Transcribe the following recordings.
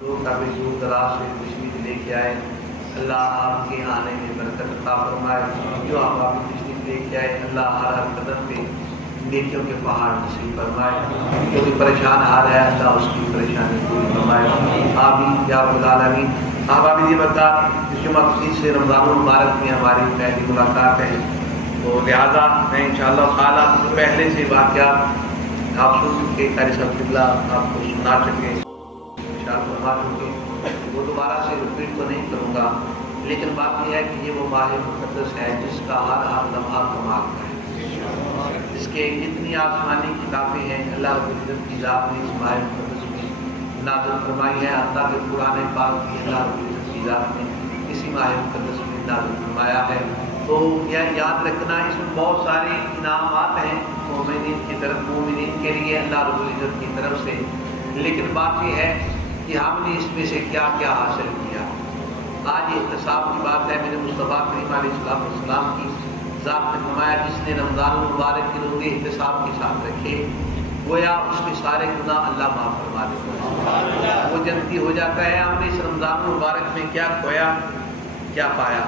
لوگ کافی دور دراز سے تشریف لے کے آئے، اللہ آپ کے آنے میں برکت عطا فرمائے۔ جو آپ تشریف لے کے آئے، اللہ ہر قدم پہ نیکیوں کے پہاڑ نصیب فرمائے۔ جو بھی پریشان حال ہے، اللہ اس کی پریشانی پوری فرمائے۔ آمین یا رب العالمین۔ آپ یہ بتا جمعہ سے رمضان المبارک میں ہماری پہلی ملاقات ہے، تو لہٰذا میں انشاءاللہ تعالیٰ پہلے سے واقعات آپ سن کے قاری صاحب قبلہ آپ کو سنا چکے فرما چکے، وہ دوبارہ سے ریپیٹ تو نہیں کروں گا، لیکن بات یہ ہے کہ یہ وہ ماہ مقدس ہے جس کا ہر لمحہ کمال کا ہے، جس کے جتنی آسمانی کتابیں ہیں اللہ رب العزت کی ذات نے اس ماہ مقدس میں نازل فرمائی ہے، حتیٰ کہ قرآن پاک بھی اللہ رب العزت کی ذات نے اسی ماہ مقدس میں نازل فرمایا ہے۔ تو یہ یاد رکھنا، اس میں بہت سارے انعامات ہیں مومنین کی طرف، مومنین کے لیے اللہ رب العزت کی طرف سے، لیکن بات یہ ہے کہ ہم نے اس میں سے کیا کیا حاصل کیا۔ آج احتساب کی بات ہے، میرے مصطفیٰ کریم علیہ السلام کی ذات نے فرمایا جس نے رمضان المبارک کے روزے احتساب کے ساتھ رکھے، گویا اس کے سارے گناہ اللہ معاف فرما دیتا ہے، وہ جنتی ہو جاتا ہے۔ ہم نے اس رمضان المبارک میں کیا کھویا، کیا پایا۔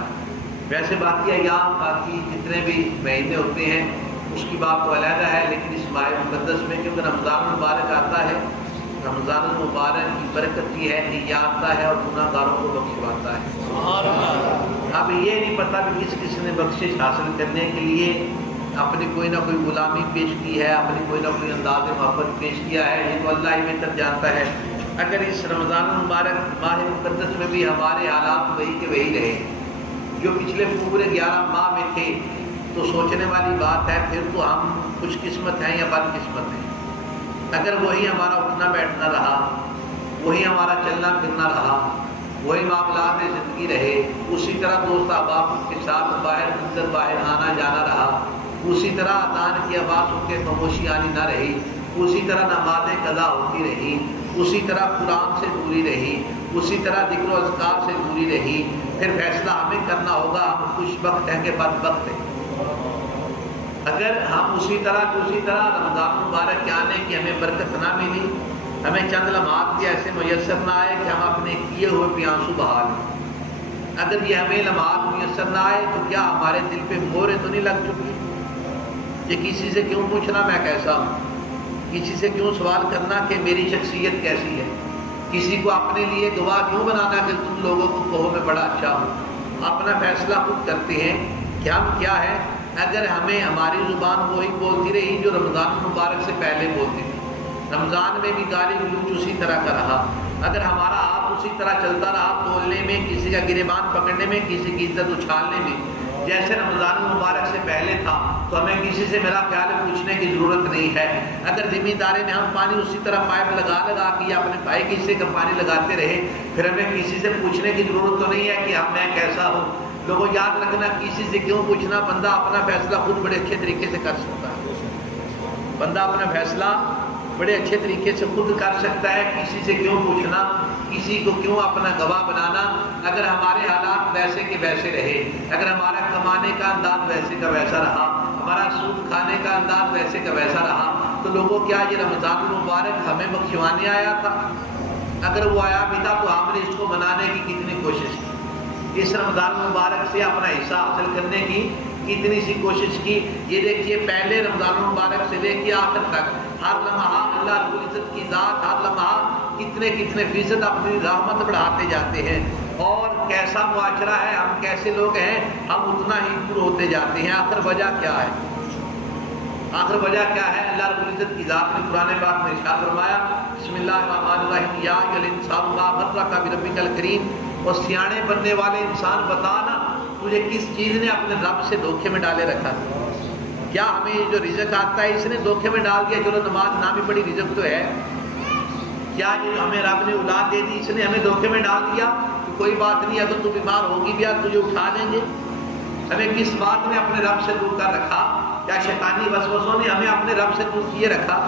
ویسے باقی ایام، باقی جتنے بھی مہینے ہوتے ہیں اس کی بات تو علیحدہ ہے، لیکن اس ماہ مقدس میں کیونکہ رمضان المبارک آتا ہے، رمضان المبارک کی برکت یہ ہے کہ یہ آتا ہے اور گناہ گاروں کو بخشواتا ہے۔ اب یہ نہیں پتا کہ کس نے بخشش حاصل کرنے کے لیے اپنی کوئی نہ کوئی غلامی پیش کی ہے، اپنی کوئی نہ کوئی انداز محبت پیش کیا ہے، یہ تو اللہ ہی بہتر جانتا ہے۔ اگر اس رمضان المبارک ماہ مقدس میں بھی ہمارے حالات وہی کے وہی رہے جو پچھلے پورے 11 ماہ میں تھے، تو سوچنے والی بات ہے پھر تو ہم خوش قسمت ہیں یا بد قسمت ہیں۔ اگر وہی ہمارا اٹھنا بیٹھنا رہا، وہی ہمارا چلنا پھرنا رہا، وہی معاملات زندگی رہے، اسی طرح دوست احباب کے ساتھ باہر آنا جانا رہا، اسی طرح اذان کی آواز سن کے خاموشی آنی نہ رہی، اسی طرح نمازیں قضا ہوتی رہی، اسی طرح قرآن سے دوری رہی، اسی طرح ذکر و اذکار سے دوری رہی، پھر فیصلہ ہمیں کرنا ہوگا ہم خوش بخت ہیں کہ بد بخت ہیں۔ اگر ہم اسی طرح رمضان مبارک کے آنے کی ہمیں برکت نہ ملی، ہمیں چند لمحات بھی ایسے میسر نہ آئے کہ ہم اپنے کیے ہوئے پہ آنسو بہا لیں، اگر یہ ہمیں لمحات میسر نہ آئے تو کیا ہمارے دل پہ مہریں تو نہیں لگ چکی؟ یہ کسی سے کیوں پوچھنا میں کیسا ہوں، کسی سے کیوں سوال کرنا کہ میری شخصیت کیسی ہے، کسی کو اپنے لیے گواہ کیوں بنانا کہ تم لوگوں کو کہو میں بڑا اچھا ہوں۔ اپنا فیصلہ خود کرتے ہیں کہ ہم کیا ہے۔ اگر ہمیں ہماری زبان وہی بولتی رہی جو رمضان مبارک سے پہلے بولتی تھی، رمضان میں بھی گالی گلوچ اسی طرح کا رہا، اگر ہمارا ہاتھ اسی طرح چلتا رہا تولنے میں، کسی کا گریبان پکڑنے میں، کسی کی عزت اچھالنے میں جیسے رمضان مبارک سے پہلے تھا، تو ہمیں کسی سے میرا خیال پوچھنے کی ضرورت نہیں ہے۔ اگر ذمہ داری میں ہم پانی اسی طرح پائپ لگا کے یا اپنے بھائی کے حصے کا پانی لگاتے رہے، پھر ہمیں کسی سے پوچھنے کی ضرورت تو نہیں ہے کہ میں کیسا ہوں۔ لوگوں یاد رکھنا، کسی سے کیوں پوچھنا، بندہ اپنا فیصلہ خود بڑے اچھے طریقے سے کر سکتا ہے، بندہ اپنا فیصلہ بڑے اچھے طریقے سے خود کر سکتا ہے، کسی سے کیوں پوچھنا، کسی کو کیوں اپنا گواہ بنانا۔ اگر ہمارے حالات ویسے کے ویسے رہے، اگر ہمارا کمانے کا انداز ویسے کا ویسا رہا، ہمارا سود کھانے کا انداز ویسے کا ویسا رہا، تو لوگوں کیا یہ رمضان المبارک ہمیں بخشوانے آیا تھا؟ اگر وہ آیا بھی تھا تو ہم نے اس کو منانے کی کتنی کوشش کی، اس رمضان مبارک سے اپنا حصہ حاصل کرنے کی کتنی سی کوشش کی۔ یہ دیکھیے پہلے رمضان مبارک سے لے کے آخر تک ہر لمحہ اللہ رب العزت کی ذات ہر لمحہ کتنے فیصد اپنی رحمت بڑھاتے جاتے ہیں، اور کیسا معاشرہ ہے، ہم کیسے لوگ ہیں، ہم اتنا ہی پر ہوتے جاتے ہیں۔ آخر وجہ کیا ہے؟ آخر وجہ کیا ہے؟ اللہ رب العزت کی ذات نے قرآن پاک میں ارشاد فرمایا، بسم اللہ الرحمن الرحیم، یا ایھا الانسان ما غرک بربک الکریم، اور سیانے بننے والے انسان بتانا تجھے کس چیز نے اپنے رب سے دھوکے میں ڈالے رکھا؟ کیا ہمیں یہ جو رزق آتا ہے اس نے دھوکے میں ڈال دیا؟ چلو نماز نہ بھی پڑھی رزق تو ہے، کیا یہ ہمیں رب نے اولاد دے دی اس نے ہمیں دھوکے میں ڈال دیا کہ کوئی بات نہیں، اگر تو بیمار ہوگی بھی تجھے اٹھا لیں گے؟ ہمیں کس بات نے اپنے رب سے دور کر رکھا؟ کیا شیطانی وسوسوں نے ہمیں اپنے رب سے دور کیے رکھا؟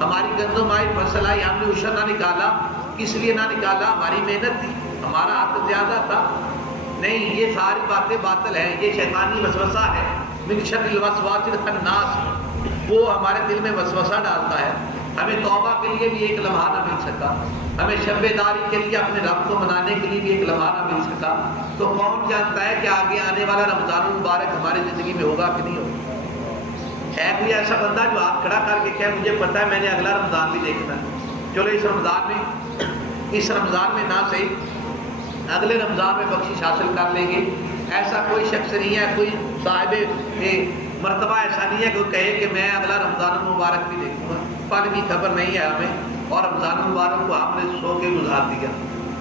ہماری گندم آئی، فصل آئی، ہم نے عشر نہ نکالا، کس لیے نہ نکالا؟ ہماری محنت تھی، ہمارا حق زیادہ تھا؟ نہیں، یہ ساری باتیں باطل ہیں، یہ شیطانی وسوسہ ہے۔ من شر الوسواس الخناس، وہ ہمارے دل میں وسوسہ ڈالتا ہے، ہمیں توبہ کے لیے بھی ایک لمحہ نہ مل سکا، ہمیں شب داری کے لیے اپنے رب کو منانے کے لیے بھی ایک لمحہ نہ مل سکا، تو کون جانتا ہے کہ آگے آنے والا رمضان المبارک ہماری زندگی میں ہوگا کہ نہیں ہوگا؟ ہے کوئی ایسا بندہ جو ہاتھ کھڑا کر کے کہے مجھے پتہ ہے میں نے اگلا رمضان بھی دیکھنا ہے، چلو اس رمضان میں نہ صحیح اگلے رمضان میں بخشش حاصل کر لیں گے؟ ایسا کوئی شخص نہیں ہے، کوئی صاحب مرتبہ ایسا نہیں ہے کہ وہ کہے کہ میں اگلا رمضان المبارک بھی دیکھوں گا۔ پل کی خبر نہیں ہے ہمیں، اور رمضان المبارک کو ہم نے سو کے گزار دیا،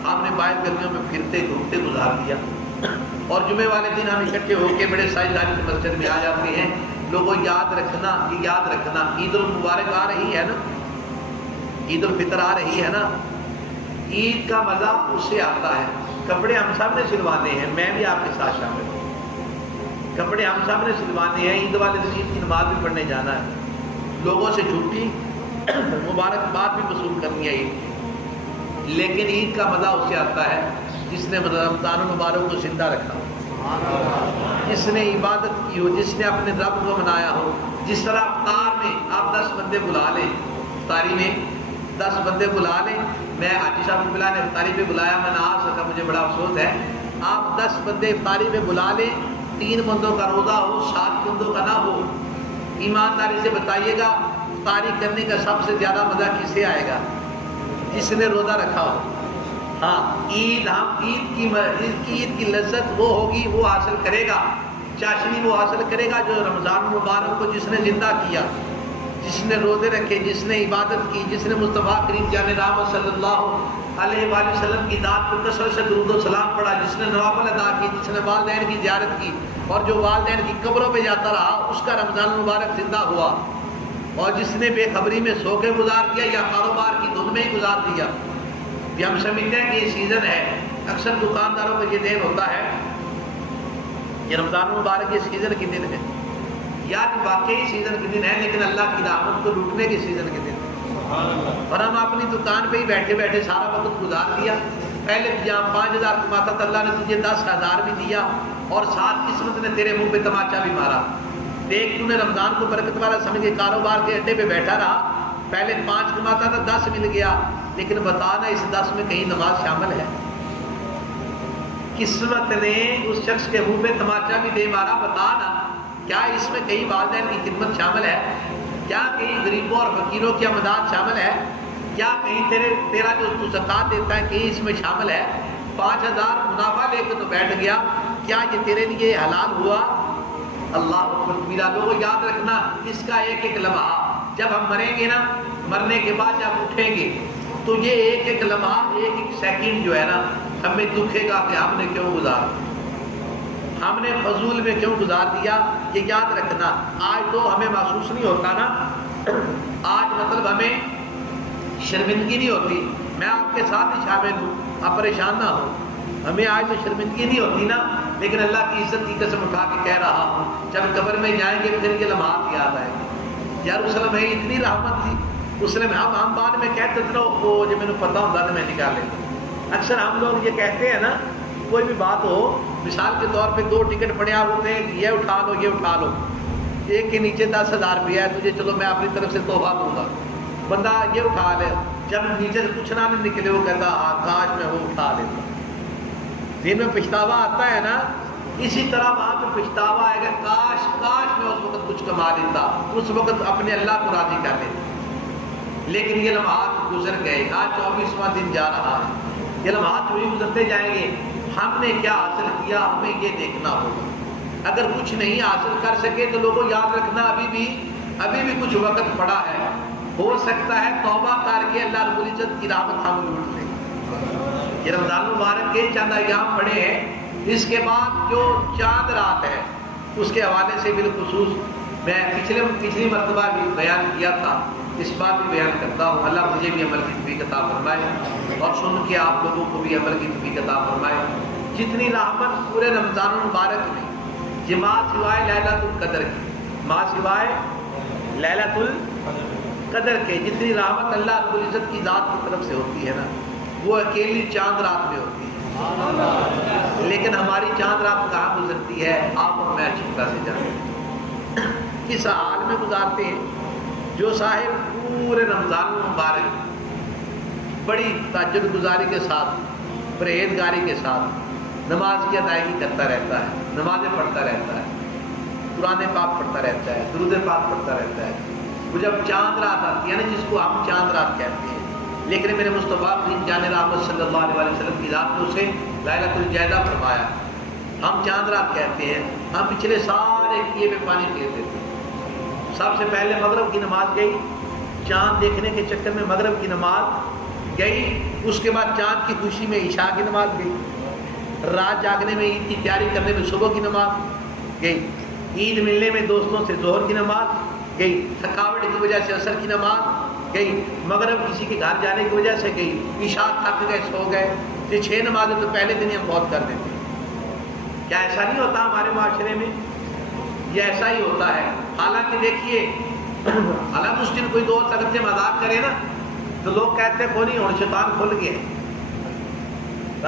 ہم نے باہر گلیوں میں پھرتے گھومتے گزار دیا، اور جمعے والے دن ہم اکٹھے ہو کے بڑے سائنسدانی کی مسجد میں آ جاتے ہیں۔ لوگوں یاد رکھنا عید المبارک آ رہی ہے نا، عید الفطر آ رہی ہے نا، عید کا مزہ اس سے آتا ہے۔ کپڑے ہم سب نے سلوانے ہیں، میں بھی آپ کے ساتھ شامل ہوں، کپڑے ہم سب نے سلوانے ہیں، عید والے دن عید کی نماز بھی پڑھنے جانا ہے، لوگوں سے چھٹی مبارکباد بھی وصول کرنی ہے عید کی، لیکن عید کا مزہ اس سے آتا ہے جس نے رمضان المبارک کو زندہ رکھا ہو، جس نے عبادت کی ہو، جس نے اپنے رب کو منایا ہو۔ جس طرح افطار میں آپ 10 بندے بلا لیں، افطاری میں 10 بندے بلا لیں، میں حاجی صاحب کو نے افطاری پہ بلایا، میں نہ آ سکا، مجھے بڑا افسوس ہے۔ آپ 10 بندے افطاری پہ بلا لیں، 3 بندوں کا روزہ ہو، 7 بندوں کا نہ ہو، ایمانداری سے بتائیے گا افطاری کرنے کا سب سے زیادہ مزہ کس سے آئے گا؟ جس نے روزہ رکھا ہو۔ ہاں عید کی لذت وہ ہوگی، وہ حاصل کرے گا، چاشنی وہ حاصل کرے گا جو رمضان مبارک کو جس نے زندہ کیا، جس نے روزے رکھے، جس نے عبادت کی، جس نے مصطفیٰ کریم جان رحمت صلی اللہ علیہ وآلہ وسلم کی ذات پر کثرت سے درود و سلام پڑھا، جس نے نوافل ادا کی، جس نے والدین کی زیارت کی، اور جو والدین کی قبروں پہ جاتا رہا اس کا رمضان مبارک زندہ ہوا، اور جس نے بے خبری میں سو کے گزار دیا یا کاروبار کی دھن میں ہی گزار دیا۔ یہ ہم سمجھتے ہیں کہ یہ سیزن ہے، اکثر دکانداروں کو یہ دین ہوتا ہے یہ رمضان مبارک یہ سیزن کی دن ہے، یار واقعی سیزن کے دن ہے، لیکن اللہ کی رحمت کو لوٹنے کے سیزن کے دن ہے، اور ہم اپنی دکان پہ ہی بیٹھے بیٹھے سارا وقت گزار دیا۔ پہلے جہاں 5000 کماتا تھا اللہ نے تجھے 10,000 بھی دیا، اور ساتھ قسمت نے تیرے منہ پہ تماچا بھی مارا۔ دیکھ تو نے رمضان کو برکت والا سمجھ کے کاروبار کے اڈے پہ بیٹھا رہا، پہلے 5 کماتا تھا 10 مل گیا، لیکن بتانا اس 10 میں کہیں نماز شامل ہے؟ قسمت نے اس شخص کے منہ پہ تماچا بھی دے مارا، بتانا کیا اس میں کہیں والدین کی خدمت شامل ہے؟ کیا کہیں غریبوں اور فقیروں کی امداد شامل ہے؟ کیا کہیں تیرا جو تو زکوٰۃ دیتا ہے کہیں اس میں شامل ہے؟ 5000 منافع لے کے تو بیٹھ گیا، کیا یہ تیرے لیے حلال ہوا؟ اللہ اکبر میرا لوگوں یاد رکھنا اس کا ایک ایک لمحہ، جب ہم مریں گے نا، مرنے کے بعد جب اٹھیں گے تو یہ ایک ایک لمحہ، ایک ایک سیکنڈ جو ہے نا ہمیں دکھے گا کہ ہم نے کیوں گزارا، ہم نے فضول میں کیوں گزار دیا۔ یہ یاد رکھنا، آج تو ہمیں محسوس نہیں ہوتا نا، آج مطلب ہمیں شرمندگی نہیں ہوتی، میں آپ کے ساتھ ہی شامل ہوں، آپ پریشان نہ ہو، ہمیں آج تو شرمندگی نہیں ہوتی نا، لیکن اللہ کی عزت کی قسم اٹھا کے کہہ رہا ہوں جب قبر میں جائیں گے پھر یہ لمحات یاد آئیں گے، یروشلم میں اتنی رحمت تھی اس نے ہم بعد میں کہتے تھے وہ جو میں نے پتا ہوتا تو میں نکال لیتا۔ اکثر ہم لوگ یہ کہتے ہیں نا، کوئی بھی بات ہو، مثال کے طور پہ 2 ٹکٹ پڑے ہوتے ہیں، یہ اٹھا لو یہ اٹھا لو، ایک کے نیچے 10,000 روپیہ ہے تجھے، چلو میں اپنی طرف سے تحفہ دوں گا، بندہ یہ اٹھا لے، جب نیچے سے کچھ نہ نکلے وہ کہتا ہاں کاش میں وہ اٹھا لیتا۔ دن میں پچھتاوا آتا ہے نا، اسی طرح وہاں پہ پچھتاوا آئے گا، کاش کاش میں اس وقت کچھ کما لیتا، اس وقت اپنے اللہ کو راضی کر لیتا۔ لیکن یہ لمحات گزر گئے، آج 24واں دن جا رہا ہے، یہ لمحات وہی گزرتے جائیں گے، ہم نے کیا حاصل کیا ہمیں یہ دیکھنا ہوگا۔ اگر کچھ نہیں حاصل کر سکے تو لوگوں یاد رکھنا ابھی بھی کچھ وقت پڑا ہے، ہو سکتا ہے توبہ کر کے اللہ رب العزت کی رحمت ہم لوٹ لیں۔ یہ رمضان مبارک کے چند ایام پڑے ہیں، اس کے بعد جو چاند رات ہے اس کے حوالے سے بالخصوص میں پچھلی مرتبہ بھی بیان کیا تھا، اس بات بھی بیان کرتا ہوں، اللہ مجھے بھی عمل کی توفیق عطا فرمائے اور سن کے آپ لوگوں کو بھی عمل کی توفیق عطا فرمائے۔ جتنی رحمت پورے رمضان المبارک میں یہ ماہ سوائے لیلۃ القدر کی، ماہ سوائے لیلۃ القدر کے جتنی رحمت اللہ رب العزت کی ذات کی طرف سے ہوتی ہے نا، وہ اکیلی چاند رات میں ہوتی ہے، لیکن ہماری چاند رات کہاں گزرتی ہے آپ اور میں اچھی طرح سے جانتے ہیں، کس حال میں گزارتے ہیں۔ جو صاحب پورے رمضان المبارک بڑی تہجد گزاری کے ساتھ، پرہیزگاری کے ساتھ نماز کی ادائیگی کرتا رہتا ہے، نمازیں پڑھتا رہتا ہے، قرآن پاک پڑھتا رہتا ہے، درود پاک پڑھتا رہتا ہے. وہ جب چاند رات آتی ہے نا، جس کو ہم چاند رات کہتے ہیں، لیکن میرے مصطفیٰ جان رحمت صلی اللہ علیہ وسلم کی ذات نے اسے لیلۃ الجائزہ فرمایا. ہم چاند رات کہتے ہیں. ہم پچھلے سارے کیے میں پانی پھیر دیتے ہیں. سب سے پہلے مغرب کی نماز گئی، چاند دیکھنے کے چکر میں مغرب کی نماز گئی. اس کے بعد چاند کی خوشی میں عشاء کی نماز گئی. رات جاگنے میں، عید کی تیاری کرنے میں صبح کی نماز گئی. عید ملنے میں دوستوں سے ظہر کی نماز گئی. تھکاوٹ کی وجہ سے عصر کی نماز گئی. مغرب کسی کے گھر جانے کی وجہ سے گئی. عشاء تھک گئے، سو گئے. یہ 6 نمازیں تو پہلے دن ہم بہت کر دیتے ہیں. کیا ایسا نہیں ہوتا ہمارے معاشرے میں؟ یہ ایسا ہی ہوتا ہے. حالانکہ دیکھیے، حالانکہ اس دن کوئی دوست اگر سے مذاق کرے نا تو لوگ کہتے ہیں کوئی نہیں، اور شیطان کھل گیا.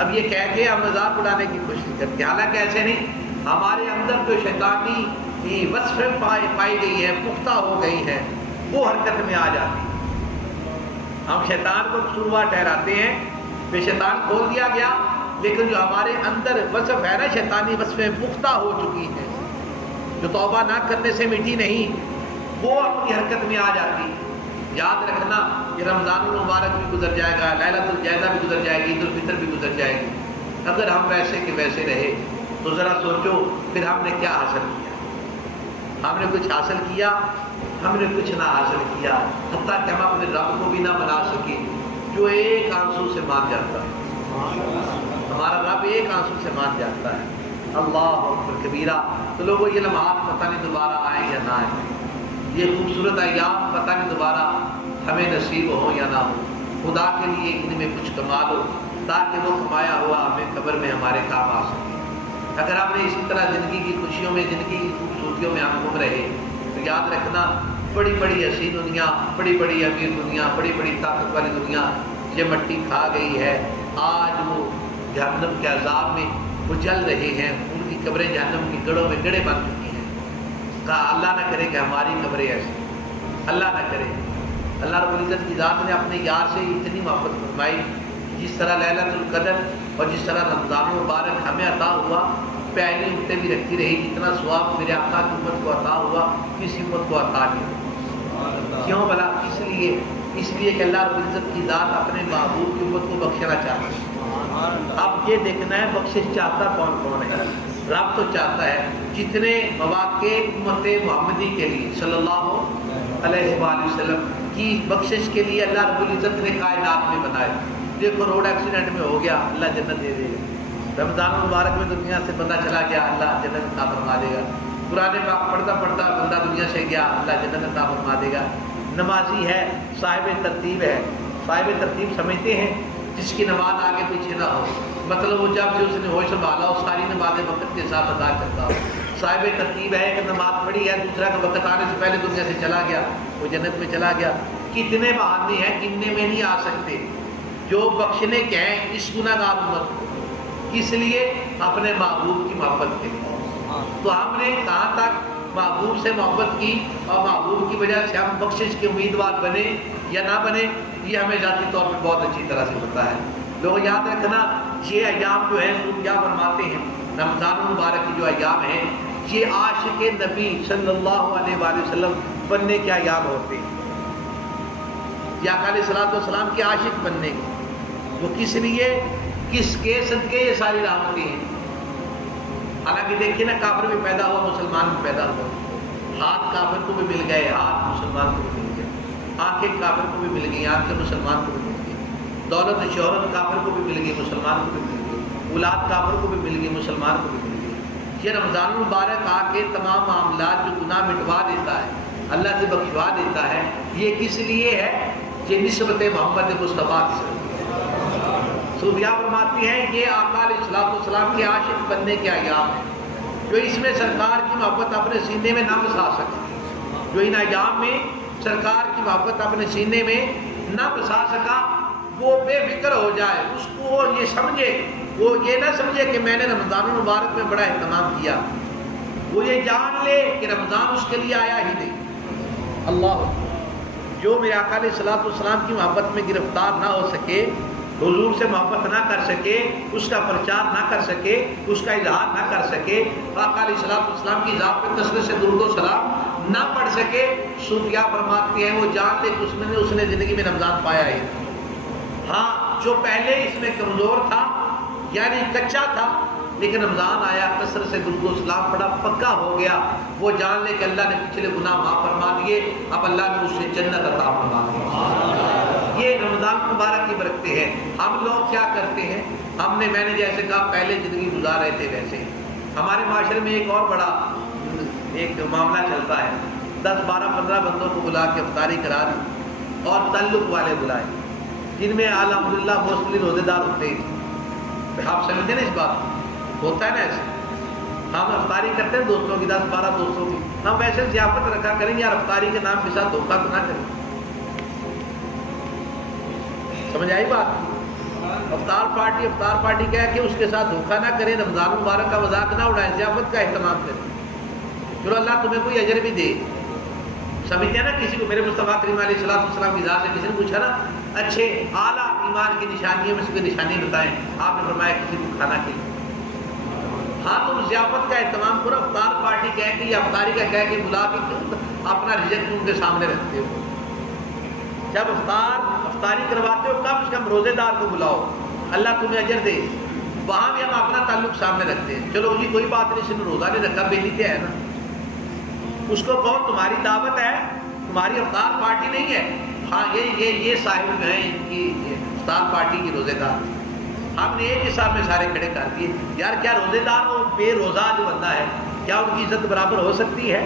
اب یہ کہہ کے ہم مذاق اڑانے کی کوشش کرتے ہیں. حالانکہ ایسے نہیں. ہمارے اندر جو شیطانی وصفیں پائی گئی ہے، پختہ ہو گئی ہیں، وہ حرکت میں آ جاتی ہے. ہم شیطان کو قصوروار ٹھہراتے ہیں کہ شیطان کھول دیا گیا، لیکن جو ہمارے اندر وصف ہے نا، شیطانی وصفیں پختہ ہو چکی ہیں، جو توبہ نہ کرنے سے مٹی نہیں، وہ اپنی حرکت میں آ جاتی ہے. یاد رکھنا کہ رمضان المبارک بھی گزر جائے گا، لیلۃ الجائزہ بھی گزر جائے گی، عید الفطر بھی گزر جائے گی. اگر ہم ویسے کے ویسے رہے تو ذرا سوچو پھر ہم نے کیا حاصل کیا. ہم نے کچھ حاصل کیا؟ ہم نے کچھ نہ حاصل کیا. حتیٰ کہ ہم اپنے رب کو بھی نہ بنا سکے جو ایک آنسو سے مان جاتا ہے. ہمارا رب ایک آنسو سے مان جاتا ہے. اللہ اکبر کبیرہ. تو لوگوں یہ لمحات پتہ نہیں دوبارہ آئیں یا نہ آئیں. یہ خوبصورت ایام پتہ نہیں دوبارہ ہمیں نصیب ہو یا نہ ہو. خدا کے لیے ان میں کچھ کما لو تاکہ وہ کمایا ہوا ہمیں قبر میں ہمارے کام آ سکے. اگر ہم نے اسی طرح زندگی کی خوشیوں میں، زندگی کی خوبصورتیوں میں ہم گم رہے تو یاد رکھنا بڑی بڑی حسین دنیا، بڑی بڑی امیر دنیا، بڑی بڑی طاقت والی دنیا یہ مٹی کھا گئی ہے. آج وہ جہنم کے عذاب میں وہ جل رہے ہیں. ان کی قبریں جہنم کی گڑھوں میں گڑھے بن چکی ہیں. کہا اللہ نہ کرے کہ ہماری قبریں ایسی، اللہ نہ کرے. اللہ رب العزت کی ذات نے اپنے یار سے اتنی محبت فرمائی. جس طرح لیلۃ القدر اور جس طرح رمضان المبارک ہمیں عطا ہوا، پہلی امتیں بھی رکھتی رہی. جتنا ثواب میرے آقا کی امت کو عطا ہوا کسی امت کو عطا نہیں. کیوں بھلا؟ اس لیے کہ اللہ رب العزت کی ذات اپنے محبوب کی امت کو بخشنا چاہتا ہے. اب یہ دیکھنا ہے بخشش چاہتا کون کون ہے. رب تو چاہتا ہے جتنے مواقع امت محمدی کے لیے صلی اللہ علیہ وآلہ وسلم کی بخشش کے لیے اللہ رب العزت نے کائنات میں بنائے. دیکھو روڈ ایکسیڈنٹ میں ہو گیا، اللہ جنت دے دے گا. رمضان المبارک میں دنیا سے بندہ چلا گیا، اللہ جنت عطا فرما دے گا. قرآن پاک پڑھتا پڑھتا بندہ دنیا سے گیا، اللہ جنت عطا فرما دے گا. نمازی ہے، صاحب ترتیب ہے. صاحب ترتیب سمجھتے ہیں جس کی نماز آگے پیچھے نہ ہو، مطلب وہ جب سے اس نے ہوش سنبھالا ہو ساری نمازیں وقت کے ساتھ ادا کرتا ہو. صاحب ترتیب ہے کہ نماز پڑھی ہے، دوسرا کا وقت آنے سے پہلے دنیا سے چلا گیا، وہ جنت میں چلا گیا. کتنے بہانے ہیں، گننے میں نہیں آ سکتے جو بخشنے کے ہیں اس گناہ گار امت کو. کس لیے؟ اپنے محبوب کی محبت کے لیے. تو ہم نے کہاں تک محبوب سے محبت کی اور محبوب کی وجہ سے ہم بخشش کے امیدوار بنے یا نہ بنے، یہ ہمیں ذاتی طور پہ بہت اچھی طرح سے پتہ ہے. لوگ یاد رکھنا یہ ایام جو ہیں کیا فرماتے ہیں، رمضان المبارک کی جو ایام ہیں یہ عاشق نبی صلی اللہ علیہ وآلہ وسلم بننے کے ایام ہوتے ہیں. یا علیہ الصلوۃ والسلام کے عاشق بننے کے. وہ کس لیے، کس کے صدقے یہ ساری رحمتیں ہیں. حالانکہ دیکھیے نا کافر بھی پیدا ہوا، مسلمان بھی پیدا ہوا. ہاتھ کافر کو بھی مل گئے، ہاتھ مسلمان کو بھی مل گئے. آنکھیں کافر کو بھی مل گئی، آنکھیں مسلمان کو بھی مل گئی. دولت و شہرت کافر کو بھی مل گئی، مسلمان کو بھی مل گئی. اولاد کافر کو بھی مل گئی، مسلمان کو بھی مل گئی. یہ رمضان المبارک آ کے تمام معاملات جو گناہ مٹوا دیتا ہے، اللہ سے بخشوا دیتا ہے، یہ کس لیے ہے؟ یہ نسبت محمد مصطفیٰ کی طرف. صوفیاء فرماتی ہیں یہ آقا علیہ الصلوۃ والسلام کے عاشق بننے کے ایام ہیں، جو اس میں سرکار کی محبت اپنے سینے میں نہ بسا سکے. جو ان ایام میں سرکار کی محبت اپنے سینے میں نہ بسا سکا وہ بے فکر ہو جائے. اس کو وہ یہ سمجھے، وہ یہ نہ سمجھے کہ میں نے رمضان المبارک میں بڑا اہتمام کیا. وہ یہ جان لے کہ رمضان اس کے لیے آیا ہی نہیں. اللہ جو میرے آقا علیہ الصلوۃ والسلام کی محبت میں گرفتار نہ ہو سکے، حضور سے محبت نہ کر سکے، اس کا پرچار نہ کر سکے، اس کا اظہار نہ کر سکے، آقا علیہ الصلوۃ والسلام کی ذات پہ کثرت سے درود و سلام نہ پڑھ سکے، صوفیاء فرماتے ہیں وہ جان لے کہ اس نے زندگی میں رمضان پایا ہے۔ ہاں جو پہلے اس میں کمزور تھا یعنی کچا تھا، لیکن رمضان آیا، کثرت سے درود و سلام پڑھا، پکا ہو گیا، وہ جان لے کہ اللہ نے پچھلے گناہ معاف فرما دیے، اب اللہ نے اس سے جنت عطا فرما دی۔ یہ رمضان مبارک کی برکتیں ہیں۔ ہم لوگ کیا کرتے ہیں، میں نے جیسے کہا پہلے زندگی گزار رہے تھے ویسے ہی۔ ہمارے معاشرے میں ایک اور بڑا ایک معاملہ چلتا ہے، 10 12 15 بندوں کو بلا کے افطاری کرا دی اور تعلق والے بلائے، جن میں الحمدللہ موسٹلی روزے دار ہوتے ہیں۔ آپ سمجھتے ہیں نا اس بات ہوتا ہے نا ایسے، ہم افطاری کرتے ہیں دوستوں کی، 10 12 دوستوں کی، ہم ویسے ضیافت رکھا کریں یار افطاری کے نام کے ساتھ دھوکہ تو نہ کریں۔ سمجھ آئی بات؟ افطار پارٹی کہہ کے اس کے ساتھ دھوکہ نہ کریں، رمضان مبارک کا مذاق نہ اڑائیں، ضیافت کا اہتمام کریں، چلو اللہ تمہیں کوئی اجر بھی دے۔ سمجھتے ہیں نا، کسی کو میرے مصطفیٰ کریم علیہ الصلوۃ والسلام کی ذات سے کسی نے پوچھا نا اچھے اعلیٰ ایمان کی نشانیوں میں سے کوئی نشانی بتائیں، آپ نے فرمایا کسی کو کھانا کھلائیں۔ ہاں تم ضیافت کا اہتمام کرو، افطار پارٹی کہہ کے یا افطاری کا کہہ کے بلا کے کیوں اپنا رزق ان کے سامنے رکھتے ہو؟ جب افطاری کرواتے ہو کم سے کم روزے دار کو بلاؤ، اللہ تمہیں اجر دے۔ وہاں بھی ہم اپنا تعلق سامنے رکھتے ہیں، چلو جی کوئی بات نہیں، اس نے روزہ نہیں رکھا، بیلی تے ہے نا، اس کو کہو تمہاری دعوت ہے، تمہاری افطار پارٹی نہیں ہے۔ ہاں یہ صاحب جو ہیں ان کی افطار پارٹی کی روزے دار، ہم نے ایک حساب میں سارے کھڑے کر دیے۔ یار کیا روزے دار اور بے روزہ جو بندہ ہے کیا ان کی عزت برابر ہو سکتی ہے؟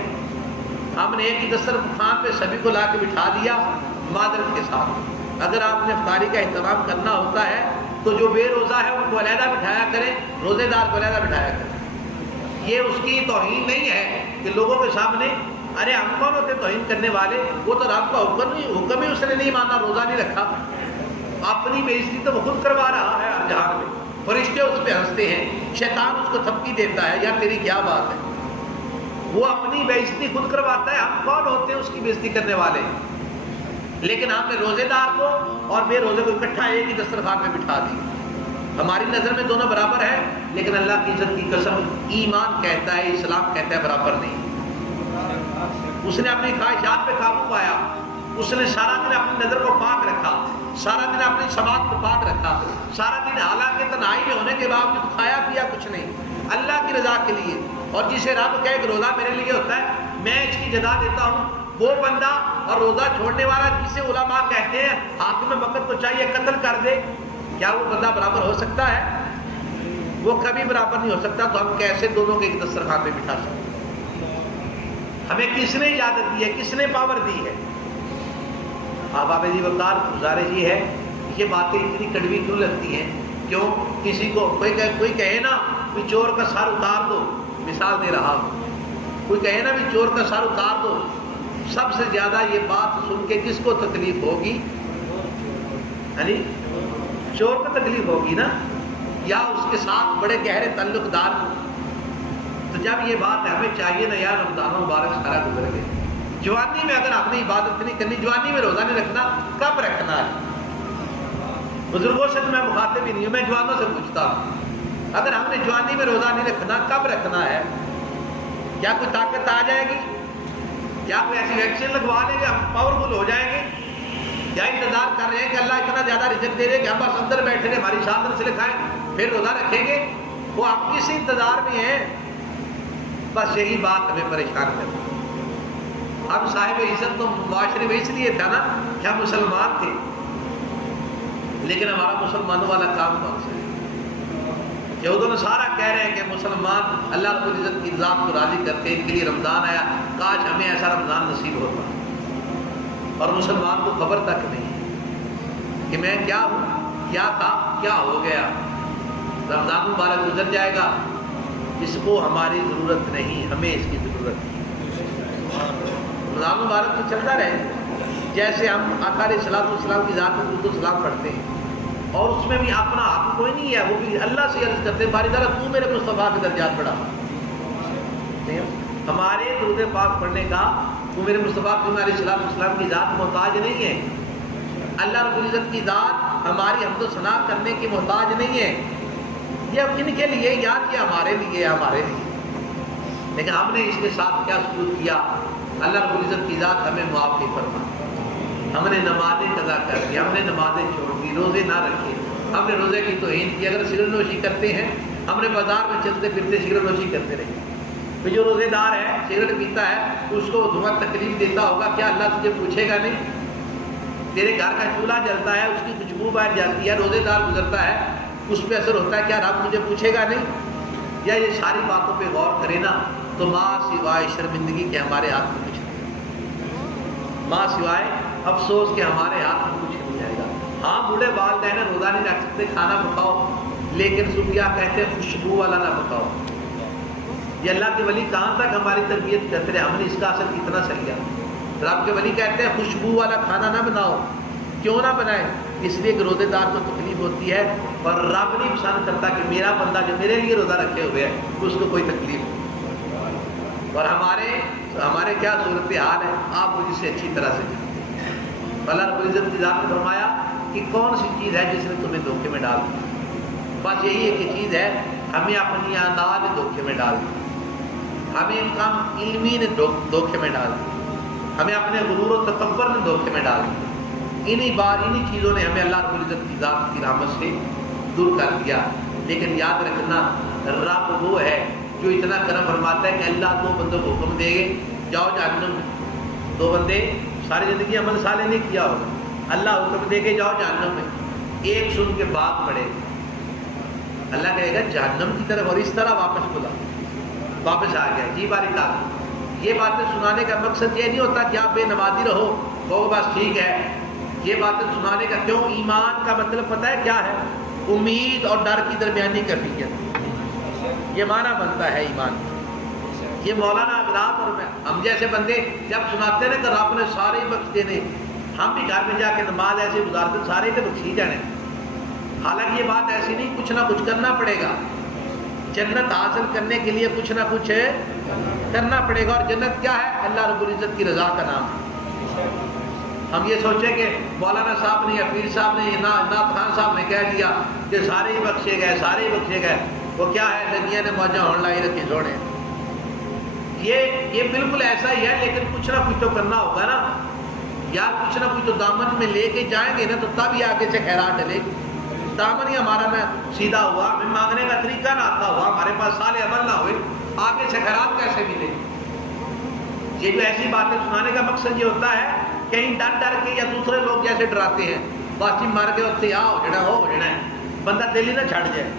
ہم نے ایک ہی دسترخوان پہ سبھی کو لا کے بٹھا دیا معذرت کے ساتھ۔ اگر آپ نے افطاری کا اہتمام کرنا ہوتا ہے تو جو بے روزہ ہے ان کو علیحدہ بٹھایا کریں، روزے دار کو علیحدہ بٹھایا کریں۔ یہ اس کی توہین نہیں ہے کہ لوگوں کے سامنے ارے ہم کون ہوتے توہین کرنے والے، وہ تو رب کا حکم ہی اس نے نہیں مانا، روزہ نہیں رکھا، اپنی بےعزتی تو وہ خود کروا رہا ہے ہر جہان میں، فرشتے اس پہ ہنستے ہیں، شیطان اس کو تھپکی دیتا ہے، یار تیری کیا بات ہے، وہ اپنی بےعزتی خود کرواتا ہے، ہم کون ہوتے ہیں اس کی بےعزتی کرنے والے؟ لیکن ہم نے روزے دار کو اور بے روزے کو اکٹھا ایک ہی دسترخوان میں بٹھا دی۔ ہماری نظر میں دونوں برابر ہیں، لیکن اللہ کی عزت کی قسم ایمان کہتا ہے، اسلام کہتا ہے برابر نہیں۔ اس نے اپنی خواہشات پہ قابو پایا، اس نے سارا دن اپنی نظر کو پاک رکھا، سارا دن اپنی سماعت کو پاک رکھا، سارا دن حالانکہ تنہائی میں ہونے کے باوجود کھایا پیا کچھ نہیں، اللہ کی رضا کے لیے۔ اور جسے رب کہے کہ روزہ میرے لیے ہوتا ہے، میں اس کی جزا دیتا ہوں، وہ بندہ اور روزہ چھوڑنے والا جسے علماء کہتے ہیں حاکم وقت کو چاہیے قتل کر دے، کیا وہ بندہ برابر ہو سکتا ہے؟ وہ کبھی برابر نہیں ہو سکتا۔ تو ہم کیسے دونوں کے ایک دسترخوان پہ بٹھا سکتے؟ ہمیں کس نے اجازت دی ہے، کس نے پاور دی ہے؟ احباب جی وقار گزارش یہ ہے، یہ باتیں اتنی کڑوی کیوں لگتی ہیں؟ کیوں کسی کو کوئی کہے نا کہ چور کا سر اتار دو، مثال دے رہا ہوں، کوئی کہے نا بھی چور کا سر اتار دو، سب سے زیادہ یہ بات سن کے کس کو تکلیف ہوگی؟ یعنی چور کو تکلیف ہوگی نا، یا اس کے ساتھ بڑے گہرے تعلق دار۔ تو جب یہ بات ہے ہمیں چاہیے نا یار رمضان مبارک سارا گزر گئے، جوانی میں اگر آپ نے عبادت نہیں کرنی، جوانی میں روزہ نہیں رکھنا، کب رکھنا ہے؟ بزرگوں سے تو میں مخاطب ہی نہیں ہوں، میں جوانوں سے پوچھتا ہوں، اگر ہم نے جوانی میں روزہ نہیں رکھنا کب رکھنا ہے؟ کیا کوئی طاقت آ جائے گی؟ کیا کوئی ایسی ویکسین لگوا لیں گے ہم پاورفل ہو جائیں گے؟ یا انتظار کر رہے ہیں کہ اللہ اتنا زیادہ رزق دے رہے کہ ہم بس اندر بیٹھے رہے، ہماری شان سے لکھائیں پھر روزہ رکھیں گے؟ وہ آپ کس انتظار میں ہیں؟ بس یہی بات ہمیں پریشان کرتی ہے۔ ہم صاحب عزت تو معاشرے میں اس لیے تھا نا کہ ہم مسلمان تھے، لیکن ہمارا مسلمانوں والا کام کون سا ہے؟ یہود و نصارہ کہہ رہے ہیں کہ مسلمان اللہ رب العزت کی ذات کو راضی کرتے ہیں، ان کے لیے رمضان آیا، کاش ہمیں ایسا رمضان نصیب ہوتا، اور مسلمان کو خبر تک نہیں کہ میں کیا ہوں، کیا تھا، کیا ہو گیا۔ رمضان مبارک گزر جائے گا، اس کو ہماری ضرورت نہیں، ہمیں اس کی ضرورت ہے۔ رمضان مبارک تو چلتا رہے، جیسے ہم آقا علیہ الصلوۃ والسلام کی ذات میں درود و سلام پڑھتے ہیں، اور اس میں بھی اپنا حق کوئی نہیں ہے، وہ بھی اللہ سے عرض کرتے ہیں باری تعالیٰ تو میرے مصطفیٰ کے درجات بڑھا۔ ہمارے درود پاک پڑھنے کا وہ میرے مصطفیٰ علیہ السلام کی ذات محتاج نہیں ہے. اللہ رب العزت کی ذات ہماری حمد و ثنا کرنے کی محتاج نہیں ہے. یہ ان کے لیے یاد کیا ہمارے لیے. لیکن ہم نے اس کے ساتھ کیا سلوک کیا؟ اللہ رب العزت کی ذات ہمیں معاف نہیں فرما. ہم نے نمازیں قضا کر دی, ہم نے نمازیں چھوڑ دی, روزے نہ رکھے, ہم نے روزے کی توہین کی. اگر سگریٹ نوشی کرتے ہیں, ہم نے بازار میں چلتے پھرتے سگریٹ نوشی کرتے رہے. تو جو روزے دار ہے, سگریٹ پیتا ہے, تو اس کو دھواں تکلیف دیتا ہوگا, کیا اللہ تجھے پوچھے گا نہیں؟ تیرے گھر کا چولہا جلتا ہے, اس کی خوشبو باہر جاتی ہے, روزے دار گزرتا ہے, اس پہ اثر ہوتا ہے, کیا رب مجھے پوچھے گا نہیں؟ یا یہ ساری باتوں پہ غور کرے نا, تو ماں سوائے شرمندگی کے ہمارے ہاتھ میں کچھ نہیں, ماں سوائے افسوس کے ہمارے ہاتھ میں کچھ نہیں جائے گا. ہاں بوڑھے والدین روزہ نہیں رکھ سکتے, کھانا پکاؤ, لیکن صوفیاء کہتے ہیں خوشبو والا نہ پکاؤ. یہ اللہ کے ولی کہاں تک ہماری تربیت کرتے رہے, ہم نے اس کا اثر کتنا سہ لیا. رب کے ولی کہتے ہیں خوشبو والا کھانا نہ بناؤ. کیوں نہ بنائے؟ اس لیے کہ روزے دار کو تکلیف ہوتی ہے, اور رب نہیں پسند کرتا کہ میرا بندہ جو میرے لیے روزہ رکھے ہوئے ہے اس کو کوئی تکلیف ہو. اور ہمارے کیا صورتحال ہے, آپ مجھ سے اچھی طرح سے جانتے ہیں. اللہ رب العزت کی ذات نے فرمایا کہ کون سی چیز ہے جس نے تمہیں دھوکے میں ڈال دیا؟ بس یہی ایک چیز ہے, ہمیں اپنی اعمال نے دھوکے میں ڈال دیا, ہمیں کم علمی نے دھوکے میں ڈال دیا, ہمیں اپنے غرور و تکبر نے دھوکے میں ڈال دیا. انہی چیزوں نے ہمیں اللہ رب العزت کی ذات کی رحمت سے دور کر دیا. لیکن یاد رکھنا, رب وہ ہے جو اتنا کرم فرماتا ہے کہ اللہ 2 بندوں کو حکم دے گے, جاؤ جہنم میں. 2 بندے ساری زندگی عمل صالح نہیں کیا ہوگا, اللہ حکم دے کے جاؤ جہنم میں. ایک سن کے بات پڑے, اللہ کہے گا جہنم کی طرف, اور اس طرح واپس آ گیا. جی باری تعلق, یہ باتیں سنانے کا مقصد یہ نہیں ہوتا کہ آپ بے نمازی رہو, وہ بس ٹھیک ہے. یہ باتیں سنانے کا کیوں, ایمان کا مطلب پتہ ہے کیا ہے؟ امید اور ڈر کی درمیانی کیفیت, یہ معنی بنتا ہے ایمان. یہ مولانا حضرات اور ہم جیسے بندے جب سناتے ہیں کہ رب نے سارے بخش دینے, ہم بھی گھر میں جا کے نماز ایسے گزارتے سارے تو بخشی جانے. حالانکہ یہ بات ایسی نہیں, کچھ نہ کچھ کرنا پڑے گا. جنت حاصل کرنے کے لیے کچھ نہ کچھ کرنا پڑے گا. اور جنت کیا ہے؟ اللہ رب العزت کی رضا کا نام ہے. ہم یہ سوچیں کہ مولانا صاحب نے یا پیر صاحب نے نعت خان صاحب نے کہہ دیا کہ سارے ہی بخشے گئے, وہ کیا ہے, دنیا نے موجہ ہون لائی رکھی چھوڑے. یہ بالکل ایسا ہی ہے, لیکن کچھ نہ کچھ تو کرنا ہوگا نا یار. کچھ نہ کچھ تو دامن میں لے کے جائیں گے نا, تو تب ہی آگے سے خیرات ڈلے گی. دامن ہی ہمارا نہ سیدھا ہوا, ہمیں مانگنے کا طریقہ نہ آتا ہوا, ہمارے پاس صالح عمل نہ ہوئے, آگے سے خیرات کیسے ملے؟ یہ جو ایسی باتیں سنانے کا مقصد یہ ہوتا ہے, کہیں ڈر کے یا دوسرے لوگ جیسے ڈراتے ہیں, باسی مار کے وقت ہو جڑا ہے, بندہ دل ہی نہ چھڑ جائے,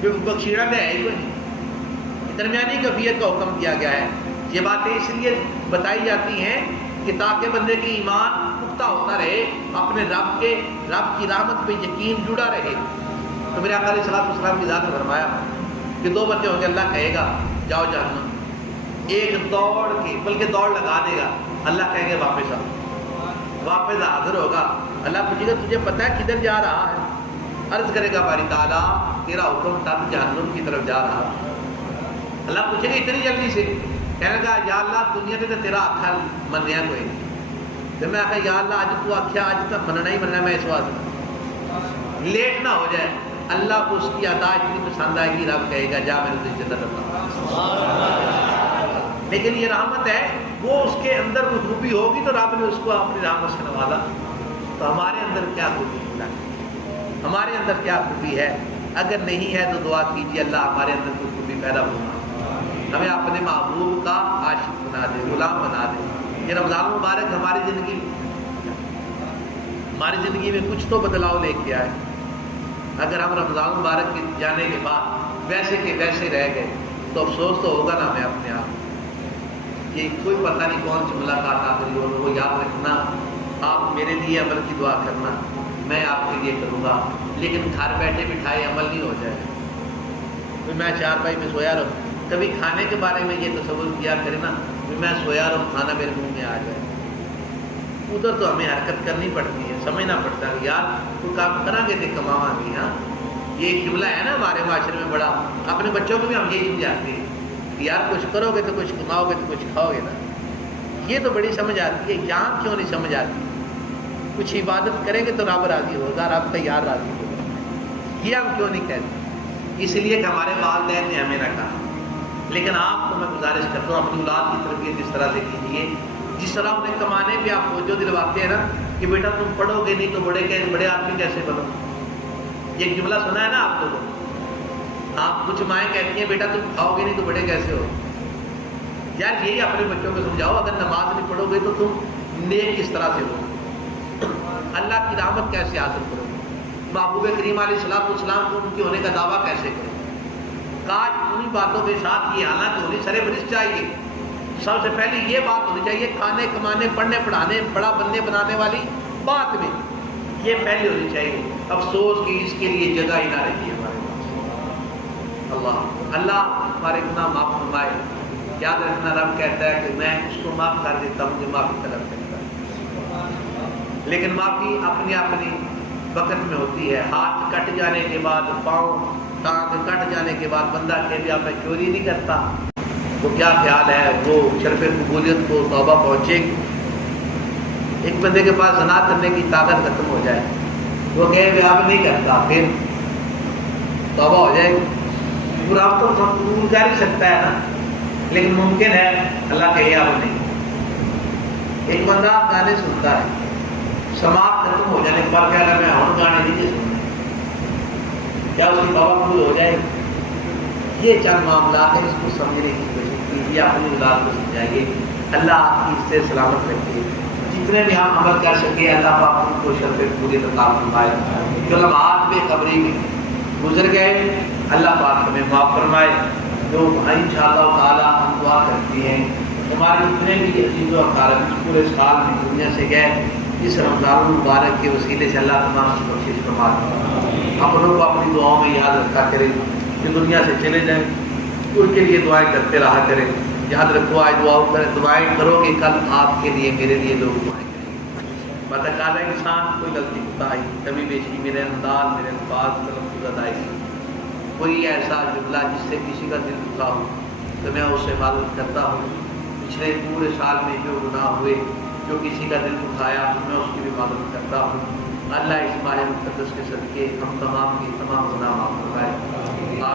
کیونکہ بخشیڑا تو ہے ہی نہیں. درمیانی کیفیت کا حکم دیا گیا ہے. یہ باتیں اس لیے بتائی جاتی ہیں کہ تاکہ بندے کی ایمان پختہ ہوتا رہے, اپنے رب کی رحمت پہ یقین جڑا رہے. تو میرے آقا علیہ السلام کی ذات نے فرمایا کہ 2 بندے ہوں گے, اللہ کہے گا جاؤ جہنم. ایک دوڑ کے, بلکہ دوڑ لگا دے گا, اللہ کہیں گے واپس آؤ. واپس حاضر ہوگا, اللہ پوچھے گا تجھے پتہ ہے کدھر جا رہا ہے؟ عرض کرے گا باری تعالیٰ تیرا حکم تھا جہنم کی طرف جا رہا. اللہ پوچھے گا اتنی جلدی سے؟ کہنے گا یا اللہ دنیا نے تو تیرا آخر منیا کوئی نہیں. جب میں آخر یا اللہ آج تو آخیا آج تک مننا ہی مننا, میں اس واسطے لیٹ نہ ہو جائے. اللہ کو اس کی ادا اتنی پسند آئے گی, رب کہے گا جا میرے دل جنت اللہ. لیکن یہ رحمت ہے, وہ اس کے اندر کوئی خوبی ہوگی تو رب نے اس کو اپنی رحمت سے نوازا. تو ہمارے اندر کیا خوبی ہے, ہمارے اندر کیا خوبی ہے؟ اگر نہیں ہے تو دعا کیجیے اللہ ہمارے اندر کوئی خوبی پیدا ہوگا, ہمیں اپنے محبوب کا عاشق بنا دے, غلام بنا دے. یہ رمضان مبارک ہماری زندگی میں کچھ تو بدلاؤ لے کے آئے. اگر ہم رمضان مبارک کے جانے کے بعد ویسے کے ویسے رہ گئے تو افسوس تو ہوگا نا ہمیں اپنے آپ. یہ کوئی پتہ نہیں کون سی ملاقات آخری ہو, وہ یاد رکھنا. آپ میرے لیے عمل کی دعا کرنا, میں آپ کے لیے کروں گا, لیکن گھر بیٹھے بٹھائے عمل نہیں ہو جائے. میں 4 پائی میں سویا رہوں, کبھی کھانے کے بارے میں یہ تصور کیا کرے نا, میں سویا رہوں کھانا میرے منہ میں آ جائے. ادھر تو ہمیں حرکت کرنی پڑتی ہے, سمجھنا پڑتا ہے یار تو کام کریں گے تو کماواں گی. ہاں یہ ایک جملہ ہے نا ہمارے معاشرے میں بڑا, اپنے بچوں کو بھی ہم یہی سمجھاتے ہیں کہ یار کچھ کرو گے تو کچھ کماؤ گے تو کچھ کھاؤ گے نا. یہ تو بڑی سمجھ آتی ہے، یہاں کیوں نہیں سمجھ آتی؟ کچھ عبادت کریں گے تو رب راضی ہوگا، رب کا یار راضی ہوگا، یہ ہم کیوں نہیں کہتے؟ اس لیے کہ ہمارے والدین نے ہمیں رکھا۔ لیکن آپ کو میں گزارش کرتا ہوں اپنی اولاد کی تربیت اس طرح سے کیجیے جس طرح انہیں کمانے پہ آپ توجہ دلواتے ہیں نا کہ بیٹا تم پڑھو گے نہیں تو بڑے آدمی کیسے بنو؟ یہ جملہ سنا ہے نا آپ لوگوں؟ آپ کچھ مائیں کہتی ہیں بیٹا تم کھاؤ گے نہیں تو بڑے کیسے ہو؟ یار یہی اپنے بچوں کو سمجھاؤ، اگر نماز نہیں پڑھو گے تو تم نیک کس طرح سے ہو؟ اللہ کی رحمت کیسے حاصل کرو گے؟ محبوب کریم علیہ السلام کو ان کے ہونے کا دعویٰ کیسے کرو؟ کاش انہیں باتوں کے ساتھ یہ حالانکہ ہونی سرے برس چاہیے۔ سب سے پہلے یہ بات ہونی چاہیے کھانے کمانے پڑھنے پڑھانے بڑا بندے بنانے والی بات میں یہ پہلے ہونی چاہیے۔ افسوس کہ اس کے لیے جگہ ہی نہ رہی ہے ہمارے پاس۔ اللہ ہمارے گناہ معاف فرمائے۔ یاد رکھنا رب کہتا ہے کہ میں اس کو معاف کر دیتا ہوں جو معافی طلب کرتا ہے، لیکن معافی اپنی اپنی وقت میں ہوتی ہے۔ ہاتھ کٹ جانے کے بعد، پاؤں ٹانگ کٹ جانے کے بعد بندہ کہ بھی آپ میں چوری نہیں کرتا تو کیا خیال ہے وہ شرف قبولیت کو توبہ پہنچے گی؟ ایک بندے کے پاس زنا کرنے کی طاقت ختم ہو جائے، وہ کہے بھی اب نہیں کرتا، پھر توبہ ہو جائے گی؟ پورا آپ تو قبول کر ہی سکتا ہے نا، لیکن ممکن ہے اللہ کہے اب نہیں۔ ایک بندہ گانے سنتا ہے، سماعت ختم ہو جانے کے بعد کہہ رہا میں اور گانے نہیں سنتا، کیا اس کی توبہ قبول ہو جائے گی؟ یہ چند معاملات ہیں، اس کو سمجھنے کی کوشش کیجیے، اپنی اولاد کو سمجھائیے۔ اللہ آپ کی اس سے سلامت رکھے، جتنے بھی ہم عمل کر سکے اللہ پاک ان کو شرف پوری عطا فرمائے۔ جو لمحات بے خبری میں گزر گئے اللہ پاک ہمیں معاف فرمائے۔ جو انشاءاللہ تعالی ہم دعا کرتے ہیں ہمارے جتنے بھی عزیز و اقارب پورے سال میں دنیا سے گئے، اس رمضان المبارک کے وسیلے سے اللہ تمام کی بخشش فرما دے۔ اپنوں کو اپنی دعاؤں میں یاد رکھا کرے، کہ دنیا سے چلے جائیں ان کے لیے دعائیں کرتے رہا کریں۔ یاد رکھو آج دعائیں کرو کہ کل آپ کے لیے میرے لیے لوگ دعائیں کریں گے۔ بتکالہ انسان کوئی غلطی کوتاہی کمی بیشی میرے انداز میرے الفاظ تلفظ ادائیگی کوئی ایسا جملہ جس سے کسی کا دل دکھا ہو تو میں اس سے معذرت کرتا ہوں۔ پچھلے پورے سال میں جو گناہ ہوئے، جو کسی کا دل دکھایا، میں اس کی بھی معذرت کرتا ہوں۔ اللہ اس ماہ مقدس کے صدقے ہم تمام کی تمام گناہ معاف فرمائے۔